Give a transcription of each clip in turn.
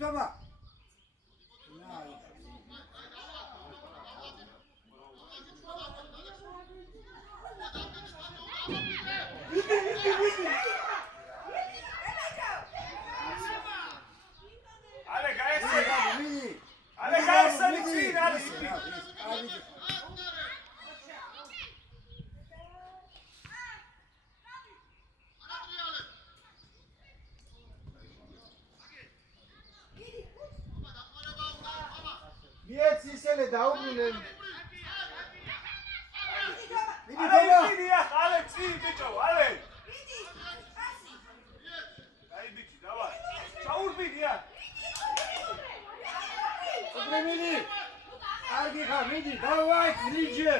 თომა. Ale gaese. Ale gaese licin, ale. Jetzt ist er da oben. Ale licin, ale licin, bicho, ale. Ai bicho, давай. Chaur bidia. Midi. Argi kha, Midi, давай, ближе.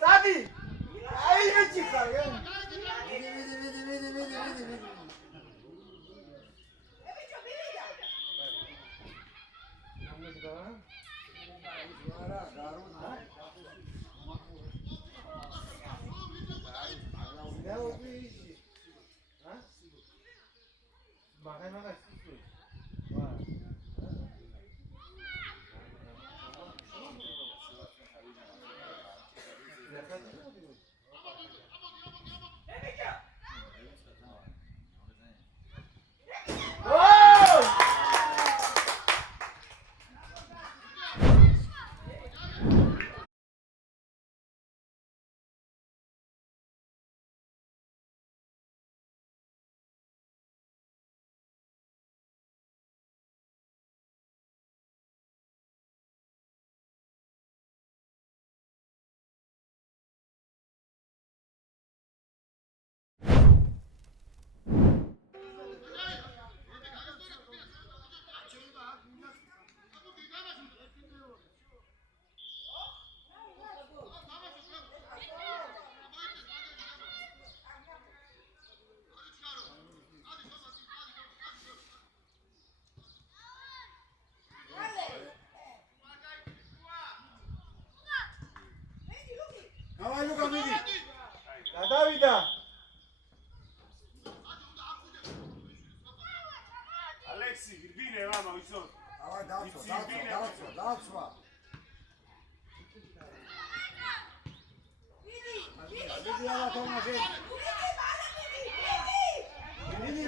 Sadi. Ai bicho, cara. Midi. Давай, Luka, Midi. Davida. Alexi, irbine mama, uçon. Давай, dağıtma. Midi yala Toma şey.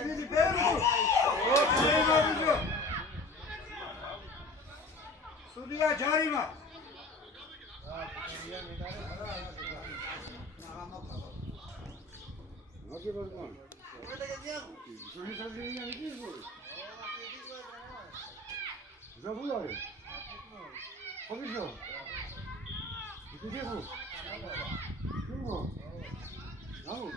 Midi, Pedro. Hop, şey var. Sudiya Carima. Hadi bakalım. Şunu sözünü yanıtıyız bu. Güzel bu yani. Tabii ki o. Gidecek bu. Kim bu? Ne bu?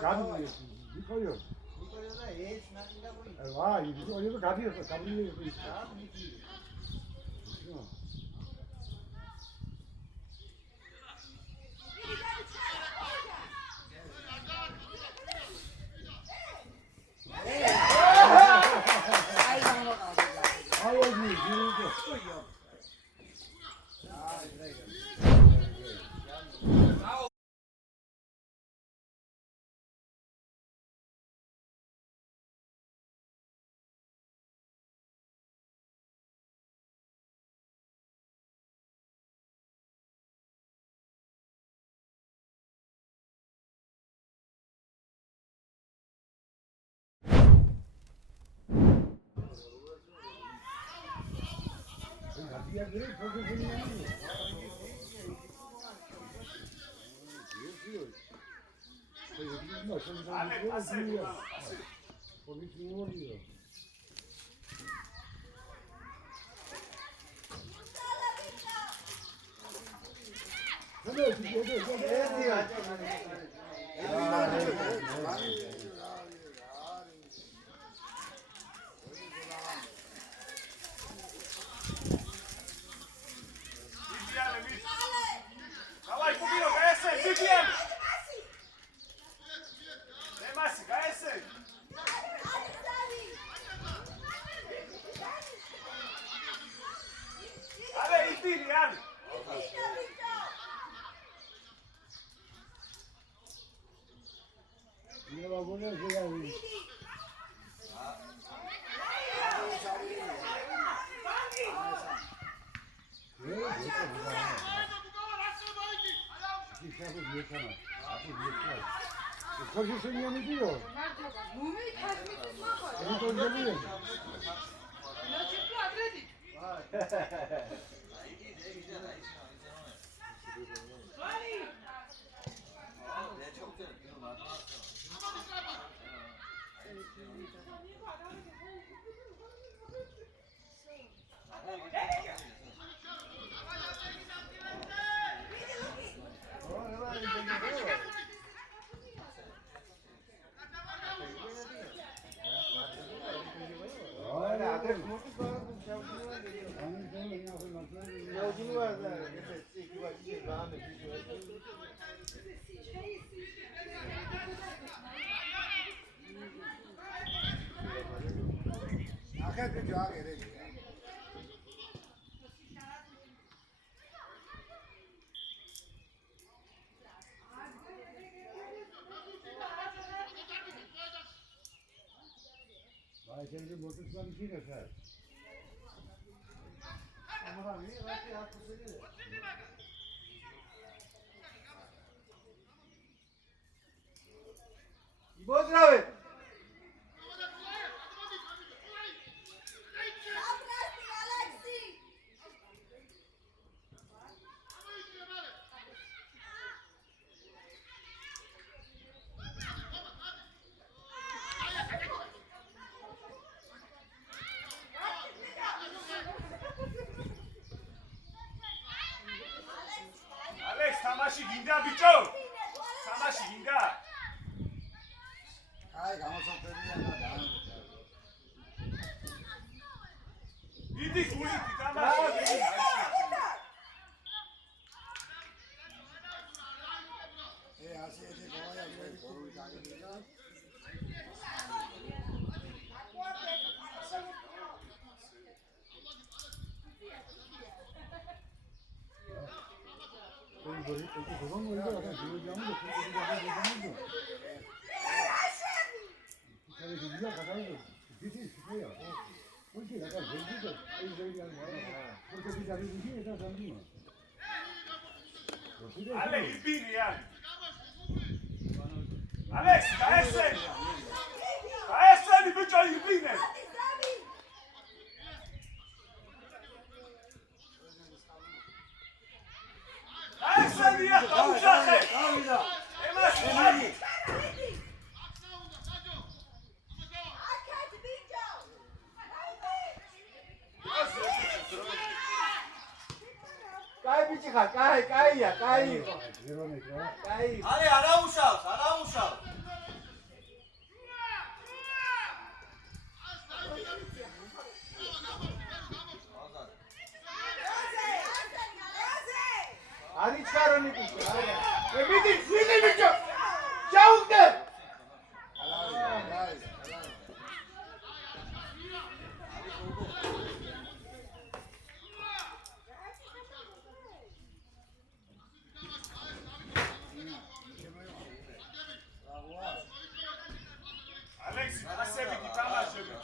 가는 거였어. 이거요. 이거요다 예 지나긴다 보이. 와, 이거 어디서 가디였어. 가블리 여기 있어. 아, 미지. Давай, Кубинов, ese, Vivian! sana. Koşusun yeni diyor. Mumi kaçmışız mı var? Seni döndürüyor. Ne çıktı adredi? Yolculuğu var da. İki vakit devam ediyor. Akhir tu jawab ini. Baik, jadi motor kan sini sah. Ama abi vakti haklısın. Pozdravi! Alex, tamashi ginda bicho! Tamashi ginda! Ay, kamu sampai ni ada. Idi kuli, tamashi! Asyik asyik kau yang jadi korup lagi ni kan. Ale, ibini yani. Alex, kaesen! Kaesen bicho ibini! Kaesen ya kaushahe! Emas, emas! Კაი ბიჭი ხარ, კაია, კაი. კაი. Ale, არა უშავს. არი ჩარონი ბიჭი, არა. მიდი ბიჭო. ჩაუგდე. Alex, ასები გითამაშები.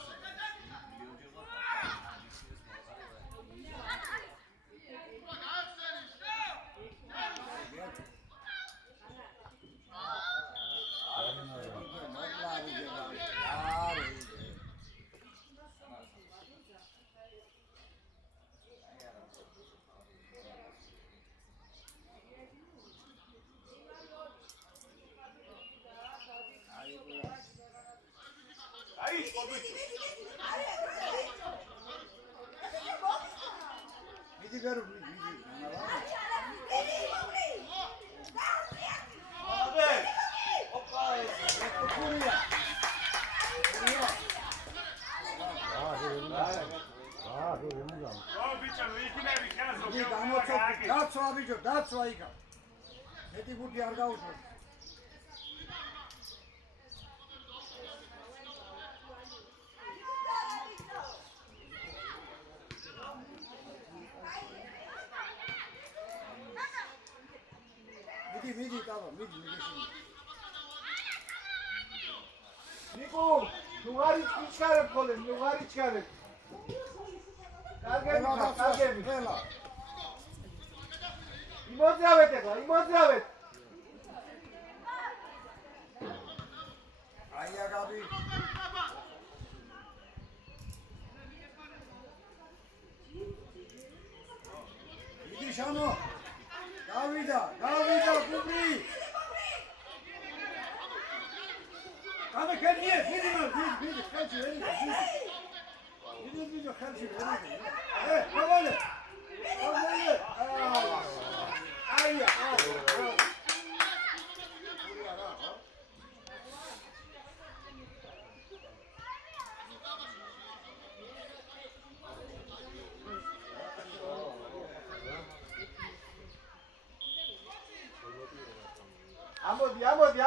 აი, ყობიჩო. Midi veru midi. Ale! Opa! ყობიჩო, იქნები ხაზო, Midi გამოწევ. დაცვა ბიჭო, დაცვა იქა. მეტი გუთი არ გაუშვი. მიდი დავა, მიდი. ნიკო, ნუ არის ჩქარებ ხოლე, ნუ არის ჩქარებ. კარგები. ხელა. იმოძრავეთ ეხლა, იმოძრავეთ. აია გაბი. იგი შანო. გავიდა გუბრი. Ana kendine, bir, kaç yeri, bir, kaç yeri. Havalı. Ay.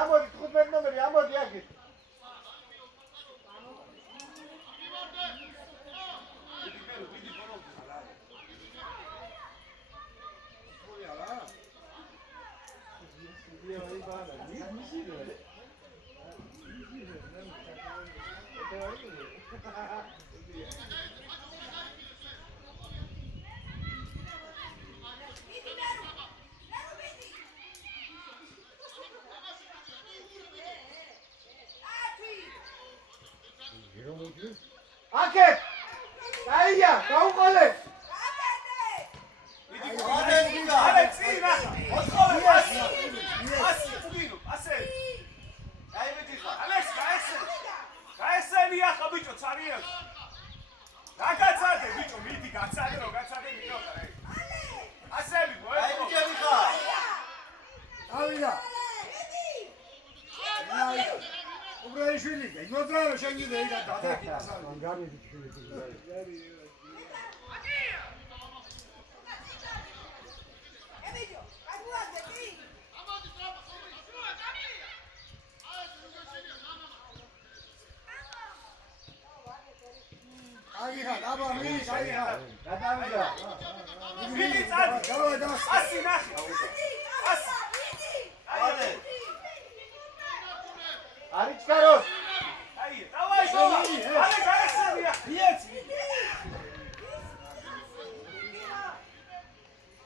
ამოდი, 15 ნომერი, ამოდი აქეთ. აქეთ! დაია, გაუყოლე! Ale cina! Odchowaj pasy! Pasy, ubinu, pasy! Ales, kaesel! Kaesel iახა ბიჭო, ცარიელ! გაგაცადე ბიჭო, მიდი გაცადე, რომ გაცადე მინოხა, რა. ასები, მოეწყო! ავიდა! უბრალიშვილი, იმოდრავე შეგიდე იქ დადაკი დასალ. გამიდი შვილი. აგიხა, დაბა, მიი, აგიხა. გადავიდა. მიდი წადი! გავაი და ასი ნახე! ასი! Ale! არიჩკაროს! აი, დავაი, დავა! Ale გაესელია! მიეცი.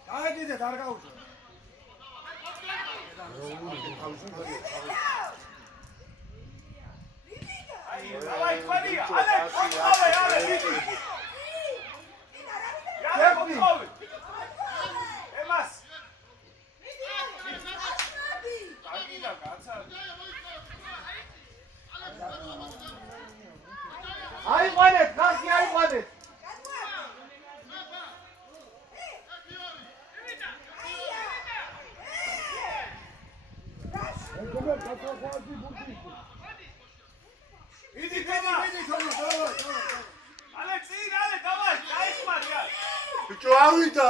გაიგიდე, არ გაუშვე. აი, დავაი, თქვენია! Ale, ოთხოვე, ale, მიდი! Ale, ოთხოვე! ემას! აგიდა, გაცადე! აიყვანეთ, ხალხი აიყვანეთ! მიდი, თომა! დავაი. Ale, წინ, ale, დავაი, გაიხმარი, აი! ბიჭო ავიდა,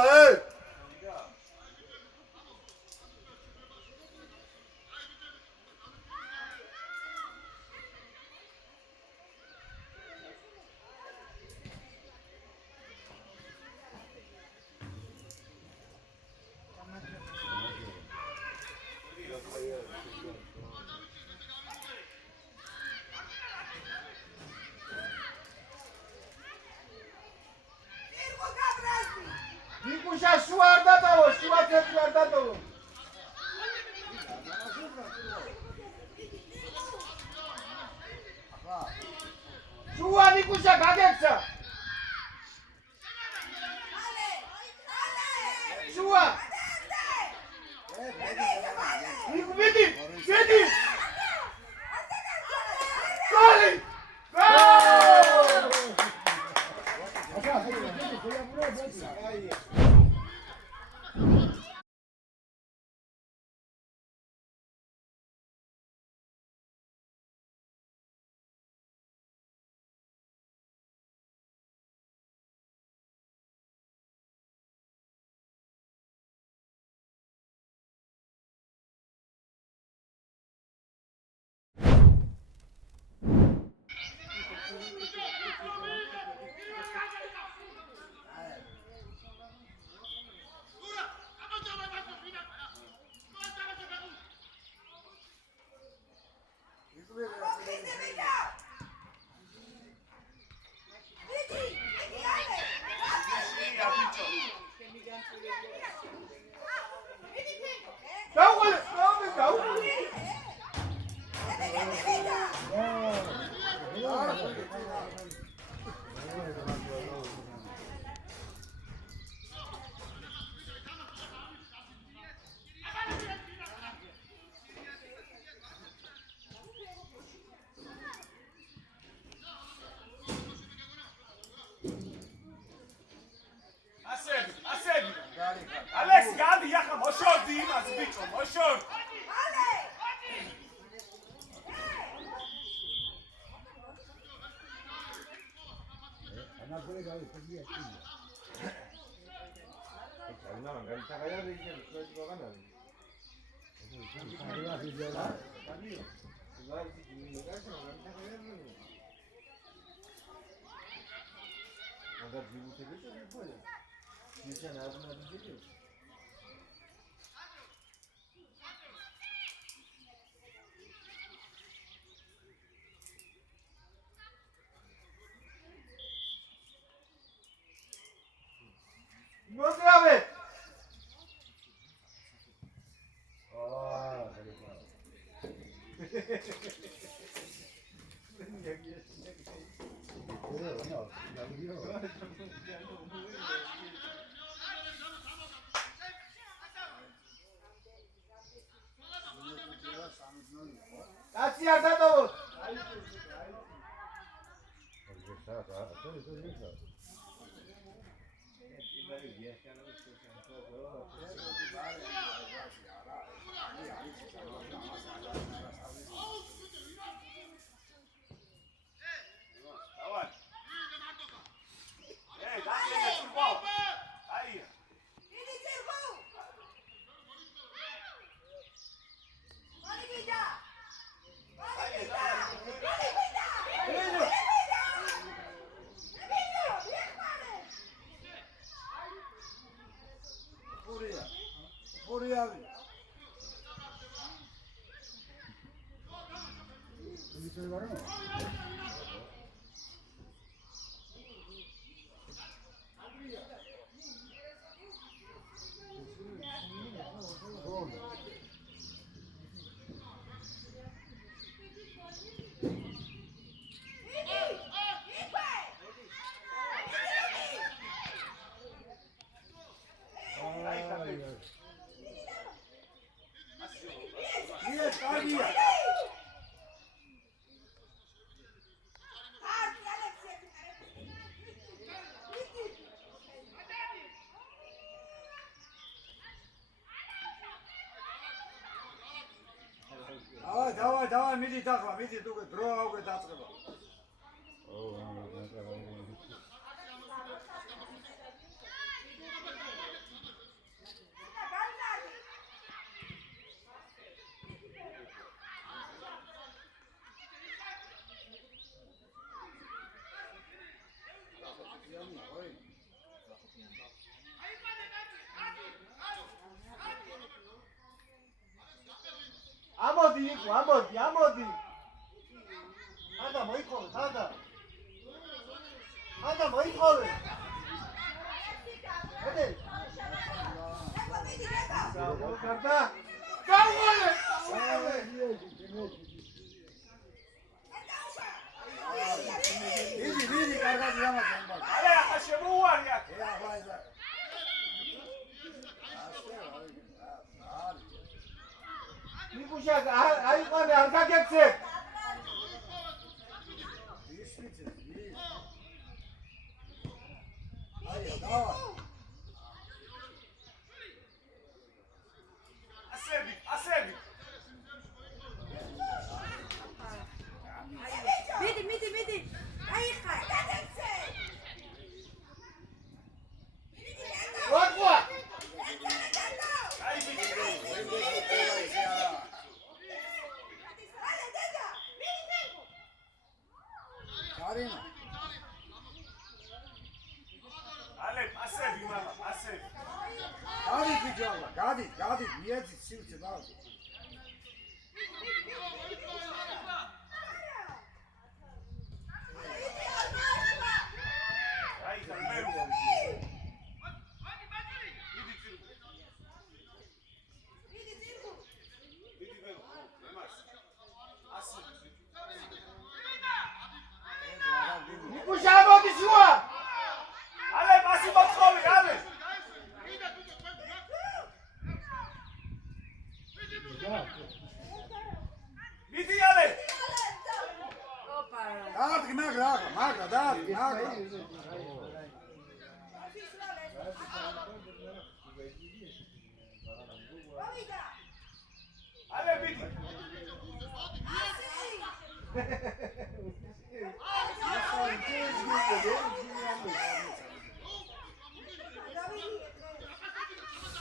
ნიკუშა შუა არ დატოვო, შუა თეთრი არ დატოვო. შუა ნიკუშა გაგეცა. შუა. ნიკუ მიდი. გოლი! მოდი იმას ბიჭო, მოშორ. ანაგოლე გავიფიქრე ეს. Ana, man, está callado y dice, no es lo ganas. ¡Otra vez! Así hasta todos. Давай, მიდი დახლა, მიდი თუ დრო აუგე დაწყება. ამოდი. ანდა მოიხოვე. ედე. გავგარდა. გავგოლე. დიდი კარგად გამაგamba. ალე ახლა შემოუარი აქ. ნიკუშა აიყვანე არ გაგეცე. ასები. მიდი. აიხა, გადაცე. ვაკვა. Karina. Ale, ასები მამა, ასები. Gadi pijola, gadi, მიეცი სივცე დავდი. აი, გამერო. ნიკუშა მოდი შუა. Ale, მასი მოთხოვი, ale. მიდი ale. ოპა. Დაარტყი მაგრა, დაარტყი. Ale biti.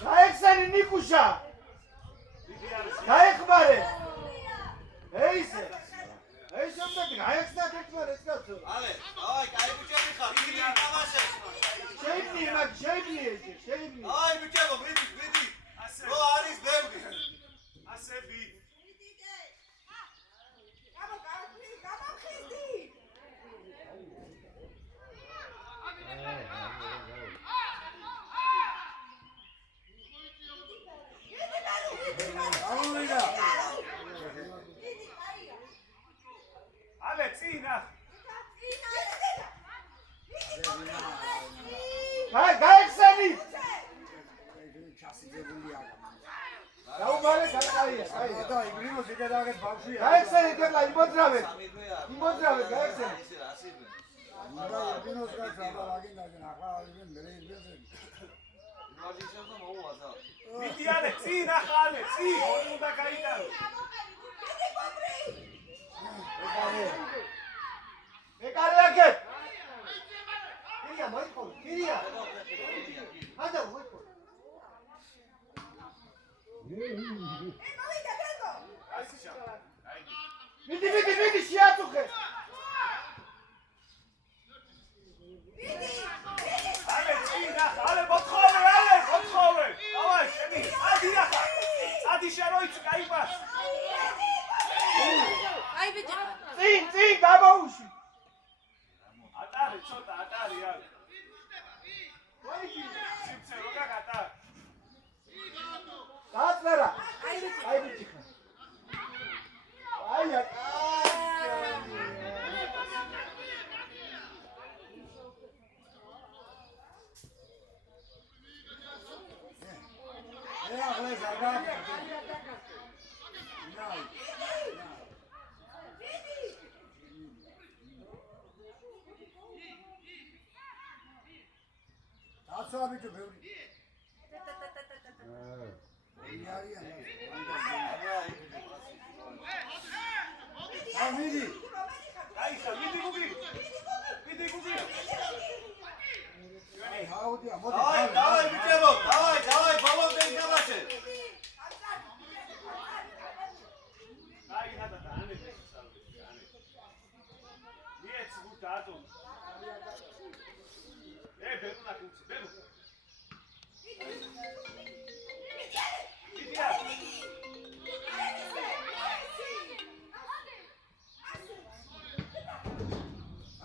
გაიხსენი ნიკუშა. გაიხმარე. ეისე. ეისე მეტი გაიხსნა თეთრ ეს კაცო. Ale, давай, кай ბიჭები ხარ, იგი თამაშობს. შეიბნი მაგ, შეიბნი ესე, შეიბნი. Ay, ბიჭებო, მიდი. რო არის ბევრი. Asები. ამოვიდა. Ale წინა. გაიხსენი. ჩასიძებულია. დაუბალე გაყარია, კაია. და იგრინოს იდეაგეთ ბავშვია. გაიხსენი დელა იმოძრავეთ. სამივე არ. იმოძრავეთ, გაიხსენი. ისე რასიბენ. და იგრინოს გაჭაბა აგინდაგენ ახლა იგრინ მერეიბიაზე. იმაჟინებდა მოუვაზა. მიდი ale წინა ხალე, წინ. ორი უნდა გაიტანო. ეკარეაკე. კირია მოიყო, კირია. ადა მოიყო. ასიშა. აი. მიდი შეაწუხე. Ale წინა, ale მოთხოვე. დავაი, შემი. ადი ახლა. ადი შეროიცი, გაიპას. აი ბიჭო. წინ გამოუში. ატარი, ცოტა ატარი არ. სიმცე რო გაგატარ. დააწერა. აი ბიჭო. აი ბიჭი ხა. აი აკა. ახლა ზაგა. დაცვა ბიჭო ბევრი. იარია. მიდი. აი ხა, მიდი გუგი. აი ჰაუდია, მოდი. Давай, ბიჭებო, давай, ბოლომდე ითამაშე. აი ნადა და ανε შესწავლე. მიეც გუთ ატომ. ბერუნა კუცი, ბერუ.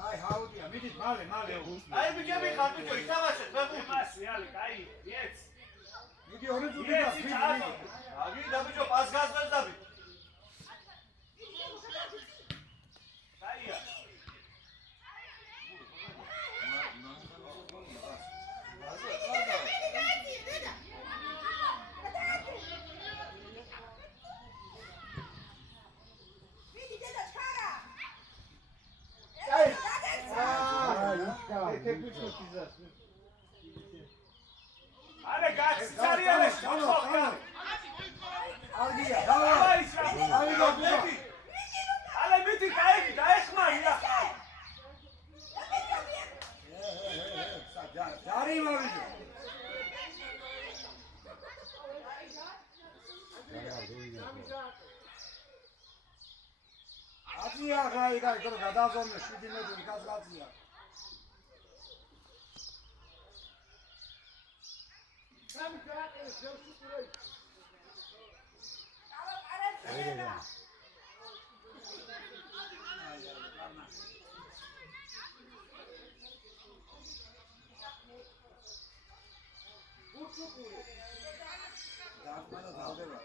აი ჰაუდია, მიდი მალე. Ay, ბიჭები ხარ, ბიჭო, ითამაშეთ, ვეხუთ. მასი ალი, კაი, მიეც. მიდი ორი წუთი და მიეც ატომ. აგიდა ბიჭო, პას გასვეს და ბიჭო. კაია. Ale gats, cariale, აგია, დავაი. აი გოგო. ale მიდი კაი, დაეხმარია. ჯარი მოვიდე. აზია ხაი გაიგო გადაზომე 7 მეტრი გაზგაზია. დაახმარა დავდება.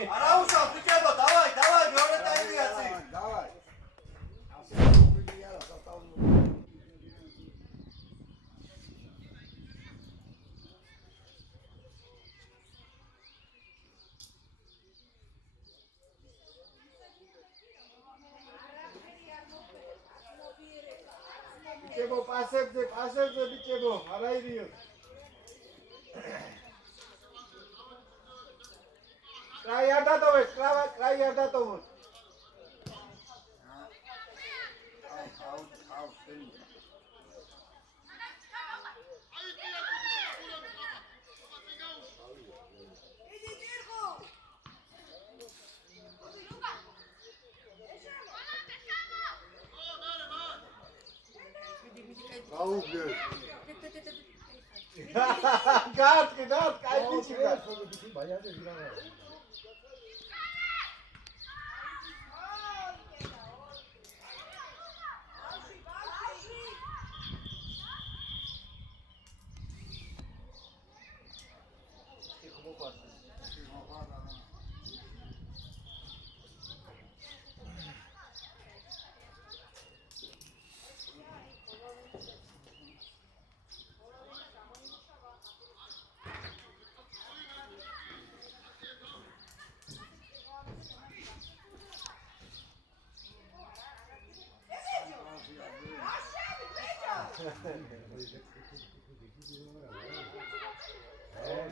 არა უშავ ბიჭებო, დავაი, მეორე ტაიმია წინ. დავაი. ასე მოვიდია რა სასწავლო. ბიჭებო, პასებზე, ბიჭებო, არა ირიო. კრაი არ დატოვეთ, კრაი არ დატოვოთ. მიდი ჭირხო. გაუგე. გატკი, კაი ბიჭი გა.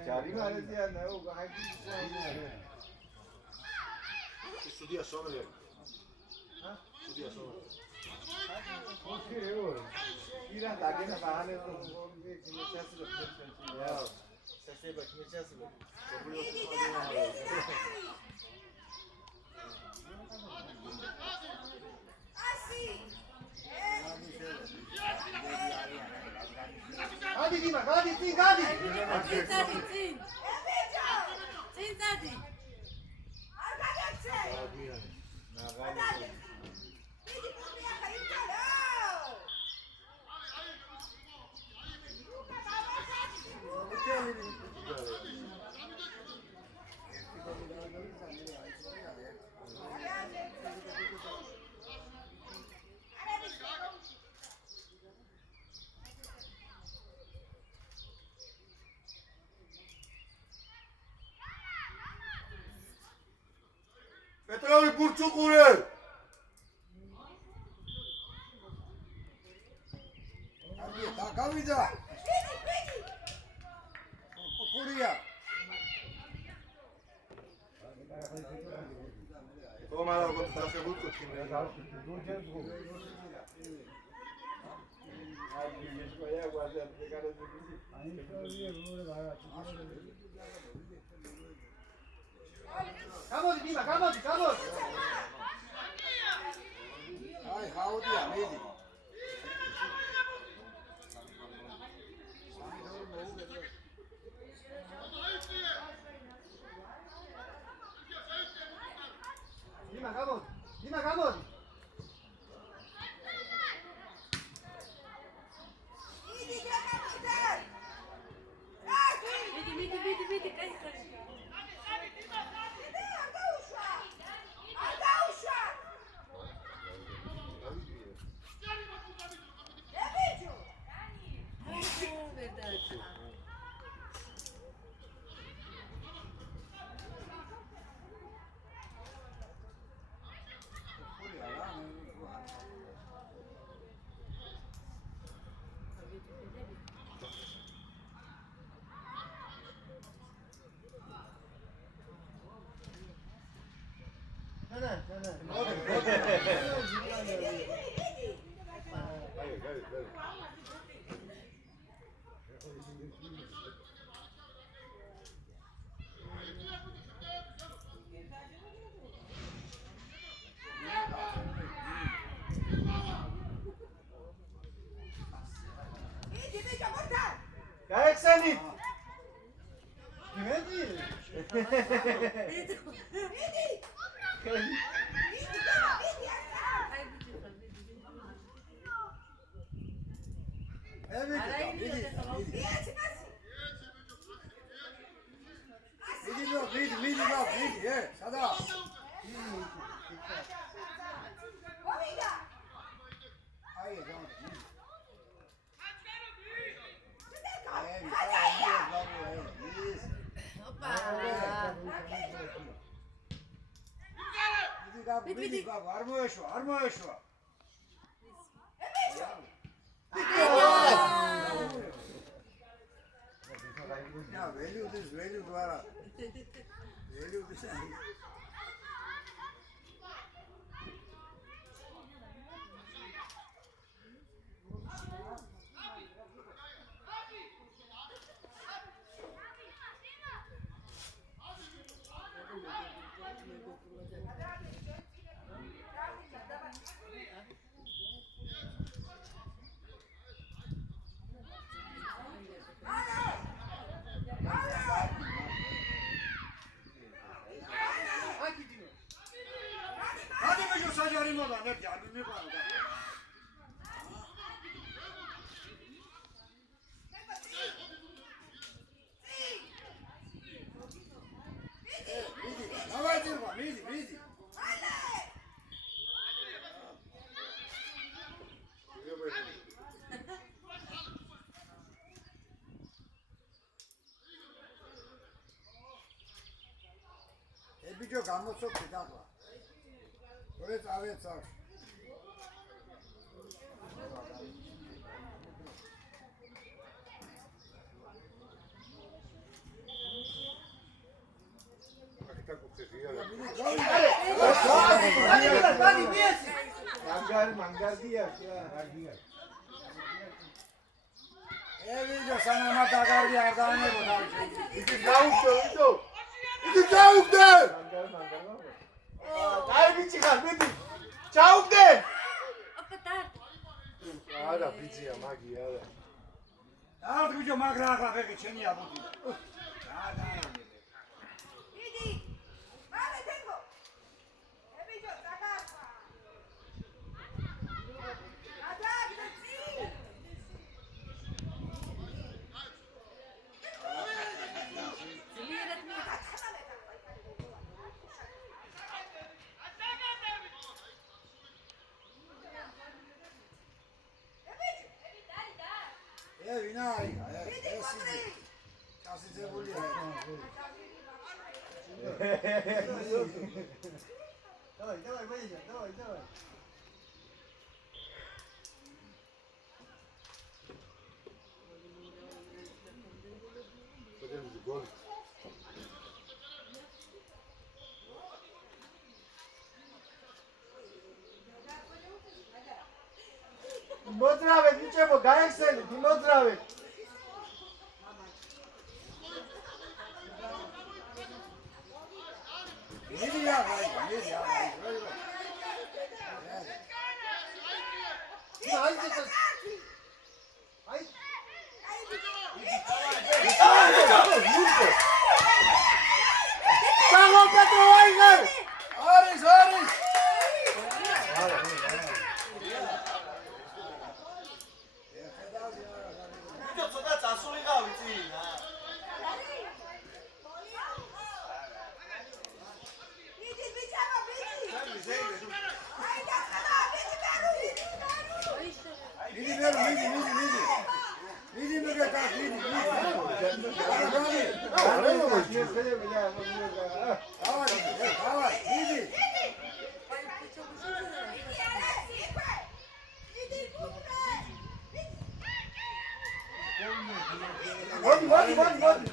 ჯარი მარეზია ნაო გაიჭი. სტუდია სომერია. სტუდია სომერია. ირან დაგენა ბაჰანეს და 김ე차스로 야. 사세바 김ე차스로. 가디 디마, 가디 띵 가디. 찐짜디. 안 가겠지. 나가니. 미디 몸이야 가입잖아. 누가 나와서 პეტროვი ბურჩუკურე. გავიდა. ხურია. თომარა გოთ დახებულ კუთინე. 가모디 디마, 가모디. აი ხაუდია მიდი. 디마 가모디. 미디 까지 까지. გაექსენი. იმედი. მიდი, მიდი ბაბა, არ მოეშვა. Ja, value ద్వారా. Value design. საჯარი მოდან ერთი არ მიყვანა და давай дерба მიდი ბიჭო გამოცოქი დაღლა Oraya davet sağ. Mangal diye. Video sana matagar yerden ne bu? İki tavuk da. Mangal. Ay bir çıkar bir. Çabuk de. Ara bizi ya magi ya. Artık video magra peki çeni ya bu. Idi. Vale, tengo. Bicho, saca. Allá, sí. Vinay, sizi buluyor. Давай, выйдем, давай. Пойдем в гол. Modrave, ničemo, Gajekseli, ti modrave. Midi ya, Bravo, Petro Weigel! Aris! ვიდეო ცოტა წასულიყავი წინ. Vodi.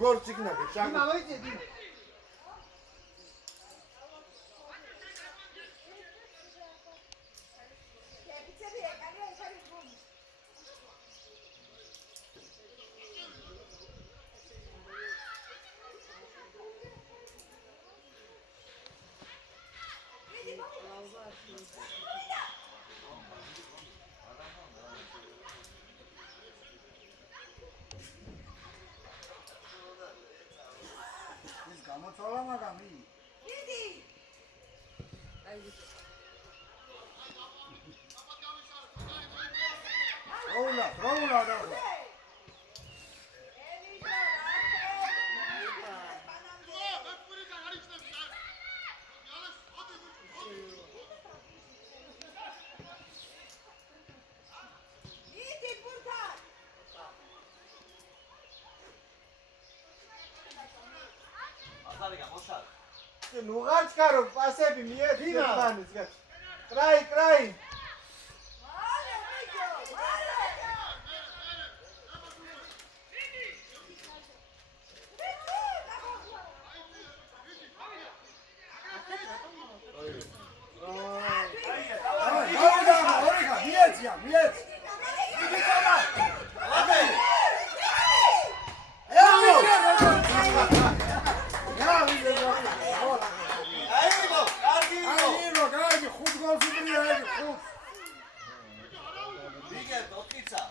როგორ ციკნა ну гарчкаро пасები მიეცი ხანის გა. კრაი. მალე ბიჭო, მალე. მიეცია, მიეცი. აიღო, კარგი იყო. აიღო, გაიგე, 5 გოლს უდრია, აიღე, 5. ვიგეთ, 4-ცა.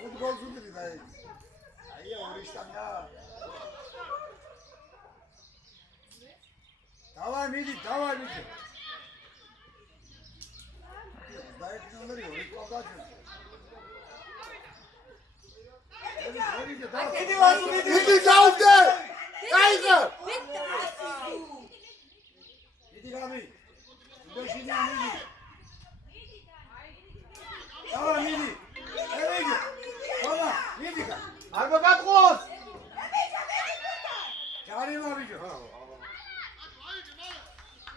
5 გოლს უდრია, აიღე. აი, ორიშტანია. დავაი, მიდი. დაიწყო ნომერი, ორი ყავდაჭი. იგი დაუდე! აიღო! მიდი გამი. ინდოშინია მიდი. დავაი, მიდი. ევიგე. ხომა, მიდი გა. არ მოგატყუოს! ჯარიმა ბიჭო.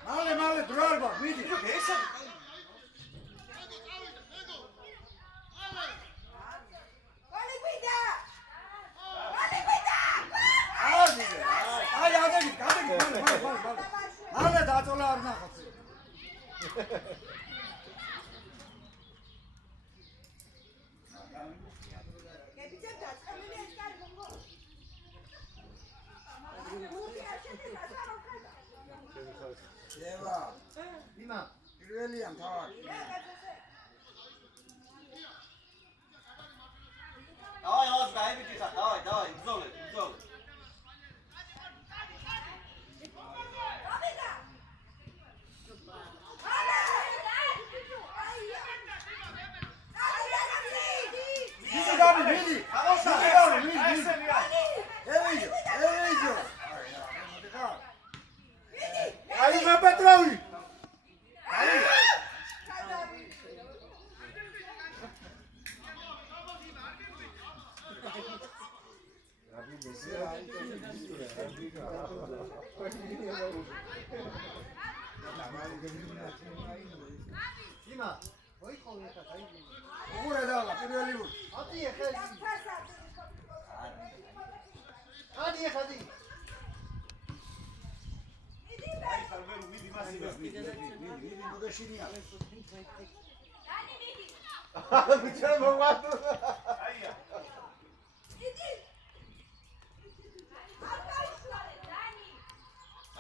მალე დრო არ გვაქვს, მიდი. ესა აი, ადებით, მალე დაწოლა არ ნახოთ. გებიცებ დაწყებული ეს კარი გონგო. დევა, იმა, პირველია მთავარი. დავაი, რაღაც გაიბიჭი ხარ, დავაი, ბრძოლე. მიდი გამი, მიდი. ესენია. ევიგე. აიღო პეტროვი! იმა, მოიხოვე ხა, დაიგი. უღურე დავა, პირველი ვარ. ატი ხელი. ადი ხადი. მიდი მასივე. მიდი, მოგეშინია. ბიჭო მოგვატო. აია.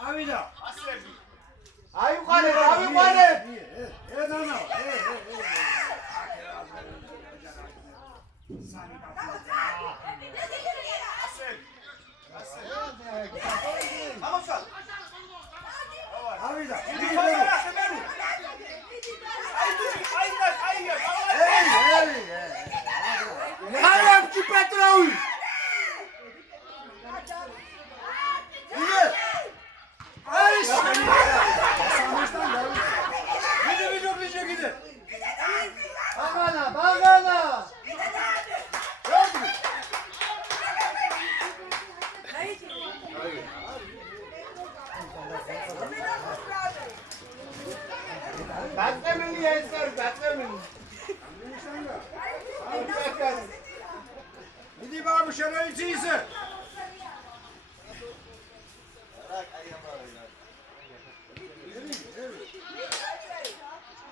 ავიდა. ასრები. აიყვანე! დანა. ამოსალ. ავიდა. ხარაბჭი პეტროვი! ბაღანა! დაწემილია ეს კარი, დაწემილი. მიდი ბაბუშა რაიცი ისე.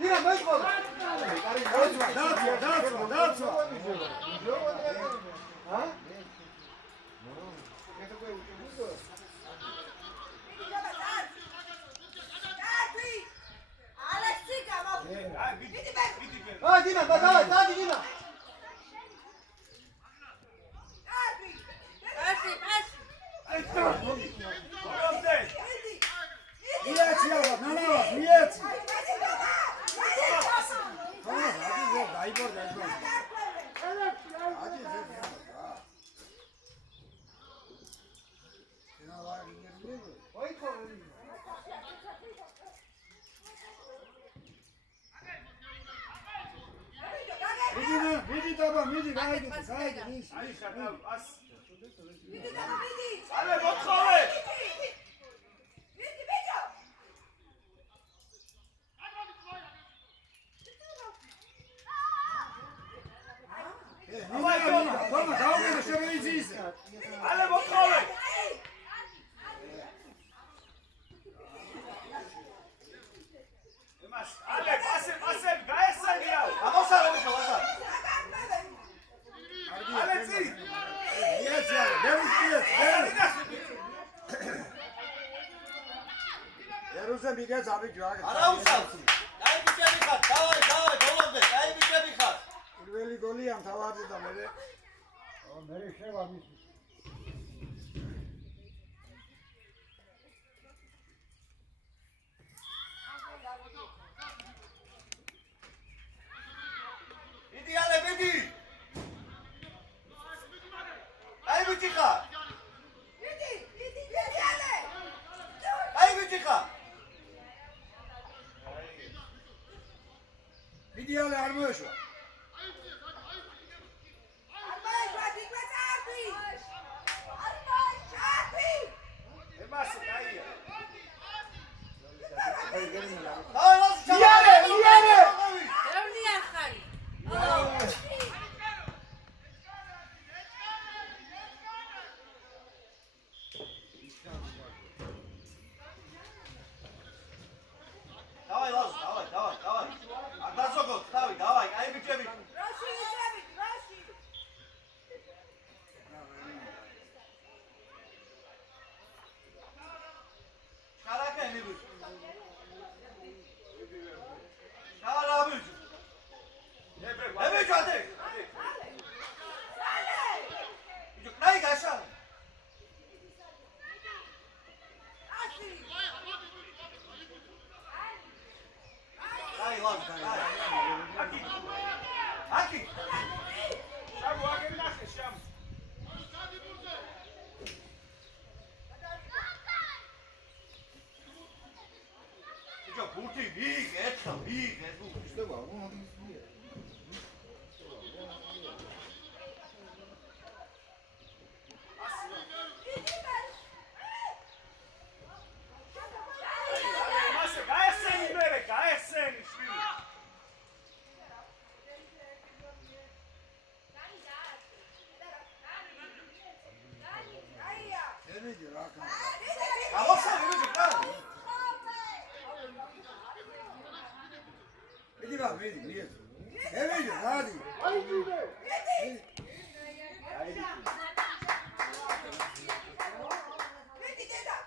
დინა მოიწყო. დაცვა. ჰა? დინა, დადი დინა. მიეცი აბა, ნანა, მიეცი. დაიბორ. აი ხარ ას მიდი და მიდი. ალე მოთხოვე მიდი ბიჭო. ალე მოთხოვე ემას ალე პასე გაესენიაო გამოსალე ბიჭო ლაზა. ალე წი ერუზე მიგეც აბიჯო აგ. არა უსავს. კაი ბიჭები ხარ. დავაი ბოლომდე. კაი ბიჭები ხარ. პირველი გოლი ამ თავარდი და მე მე შევა მის მიდი ალე მიდი. კაი ბიჭი ხარ. მიდი ალე. კაი ბიჭი ხარ. მიდიალე არ მოეშვა. ემას კაია დავაი ლაზა. იარე. ევნია ხარი. დავაი ლაზა. დავაი. არ დაზოგოთ. დავაი. კაი ბიჭები. როში იწევით, როში. შარაკა ნიბუ. შარა ბიჭო. ბიჭო ადე. ბიჭო კაი გაშა. კაი ლაზა. აკი. შამო აგერ ნახე შამ ბიჭო ბურთი მიიღე ერთხელ მიიღე ბურთი. მასე გაესენი მერე გაესენი შვილი ემიჯო რა კა. გამოსალე ბიჭო კაი. მიდი რა მიდი. ემიჯო რადი. მიდი დედა.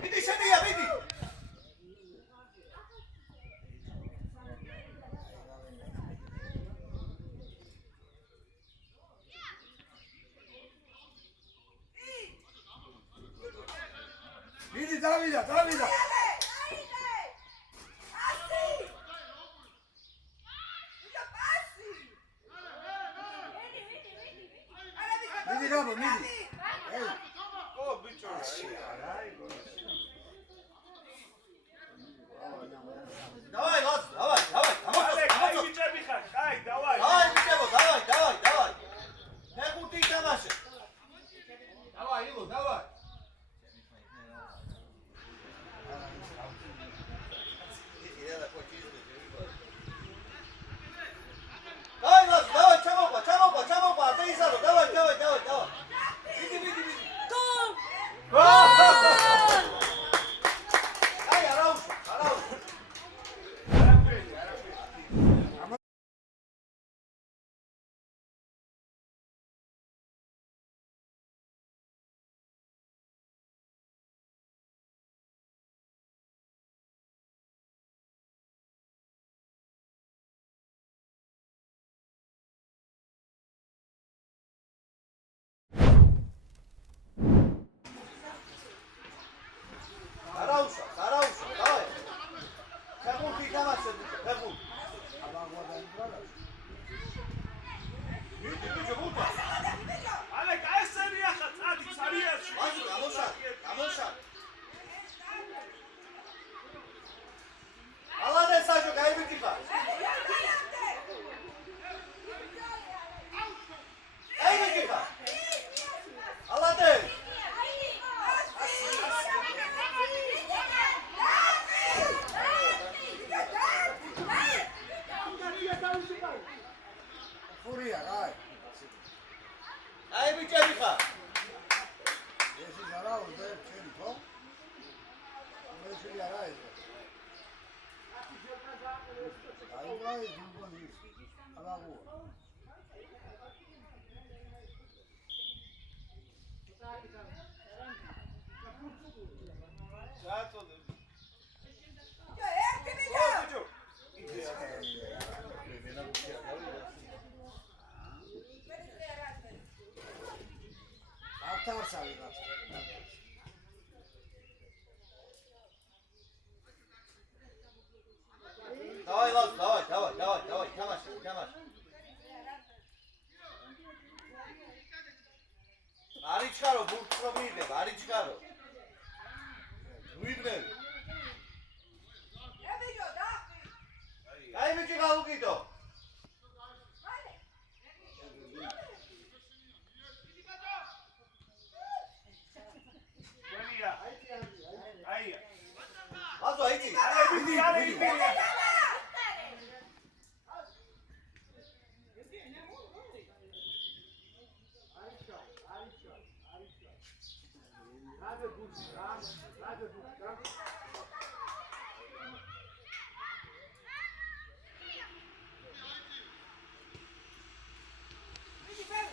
მიდი შენია მიდი. მიდი დავიდა. მიდი გაბო მიდი. ო ბიჭო დავაი ლაზა. ალე კაი გამოსალე. ბიჭები ხარ კაი დავაი დავაი ბიჭებო. დავაი. მეხუთი ითამაშე. დავაი ილო, დავაი. ფურია, აი. აი ბიჭები ხარ. ეს ის არა უნდა ჩემ ხო? მე არა ეს. აი, დუბონი. არაღო. ჩაწოდე. ერთი ვიდეო. ბიჭო. ათარსავი რაც. Давай, Лаз, давай, თამაში. არ იჩქარო, ბურთს რომ მიიღებ, არ იჩქარო. ვიგნები. ვიდეო დაახი. აი ბიჭი გავუკიდო. ჩვენია. აია. ლაზო, აიჭი.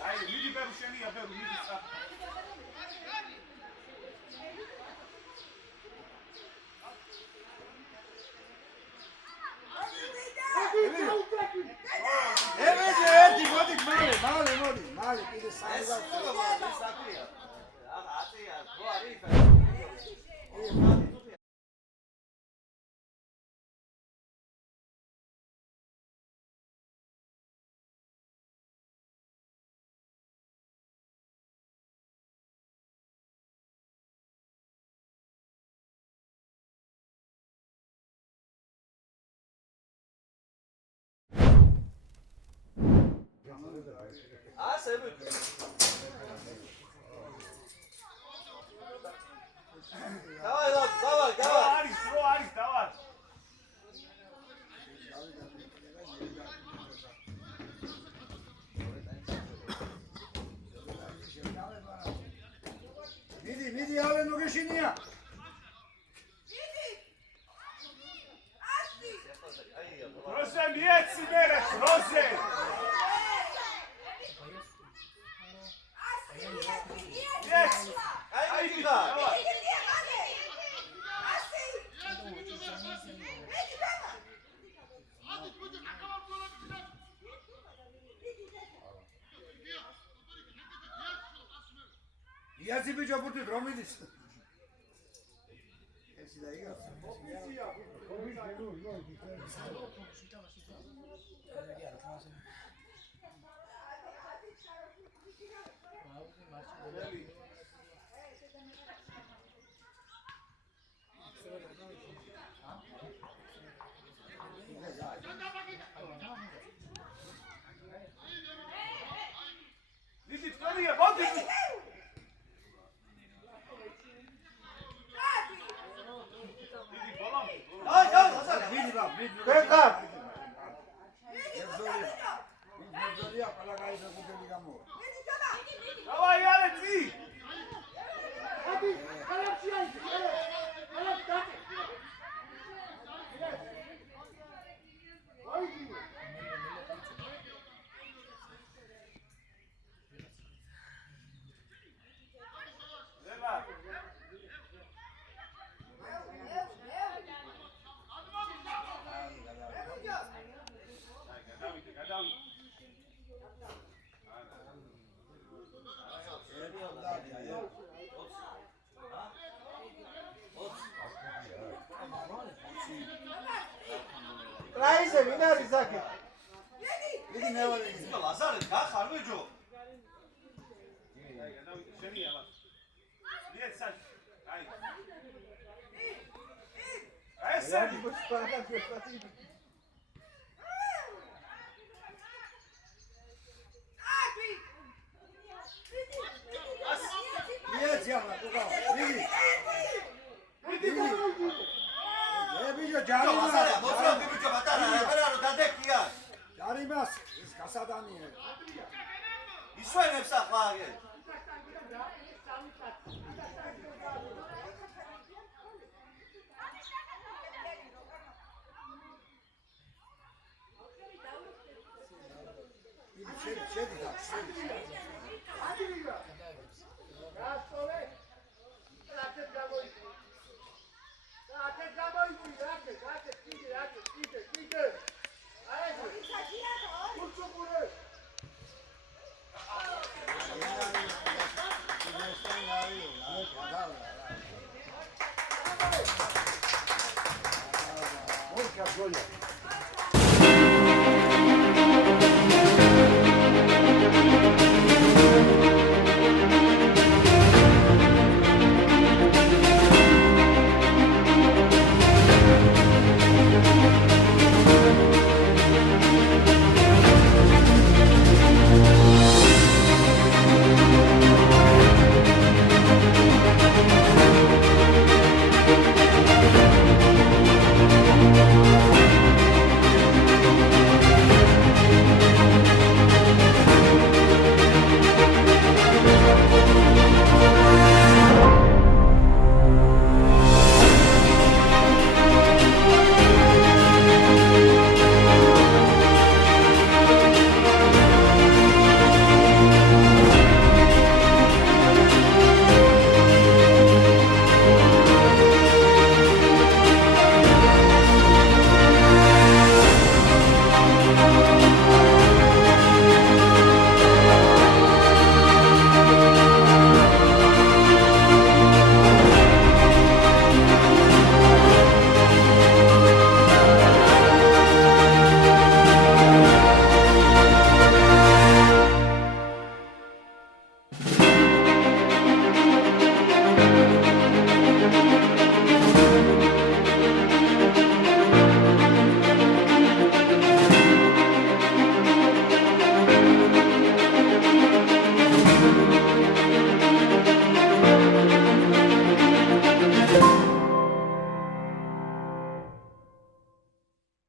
აი, მიდი ბერუ შენია, ბერუ მიდი სა. ერთი მოდი მალე კიდე ეს საერთოდ საქმეა. აწია, ხო არის. ასე ბიჭო. Давай, Лаз, давай. არის, დავარ. მიდი ალე ნუგეშინია. როზე მიეცი მერე, როზე. აი ბიჭი ხარ. იაცი ბიჭო ბურთით რომ მიდის. ესე დაიგო. მიდი თქვენია, მოდი. მიდი ბოლამ. აი, გასაგ. მიდი. ვეღა. მეზორია პალაგაი საკუთები გამო. დავაი ალე წი. რაიზე ვინ არის აქ? მიდი მევალე. ლაზარე, გახარ ბიჭო. აი, გადავიდე შენია ლას. მიეც სად. აი. ესე. იაცი ახლა უკავა. მიდი. ბიჭო ლაზარე, მოწევდი ბიჭო, ბატარა, რა რო დადექია. ჯარიმას ის გასადანია. ისვენებს ახლა აგერ. შედი.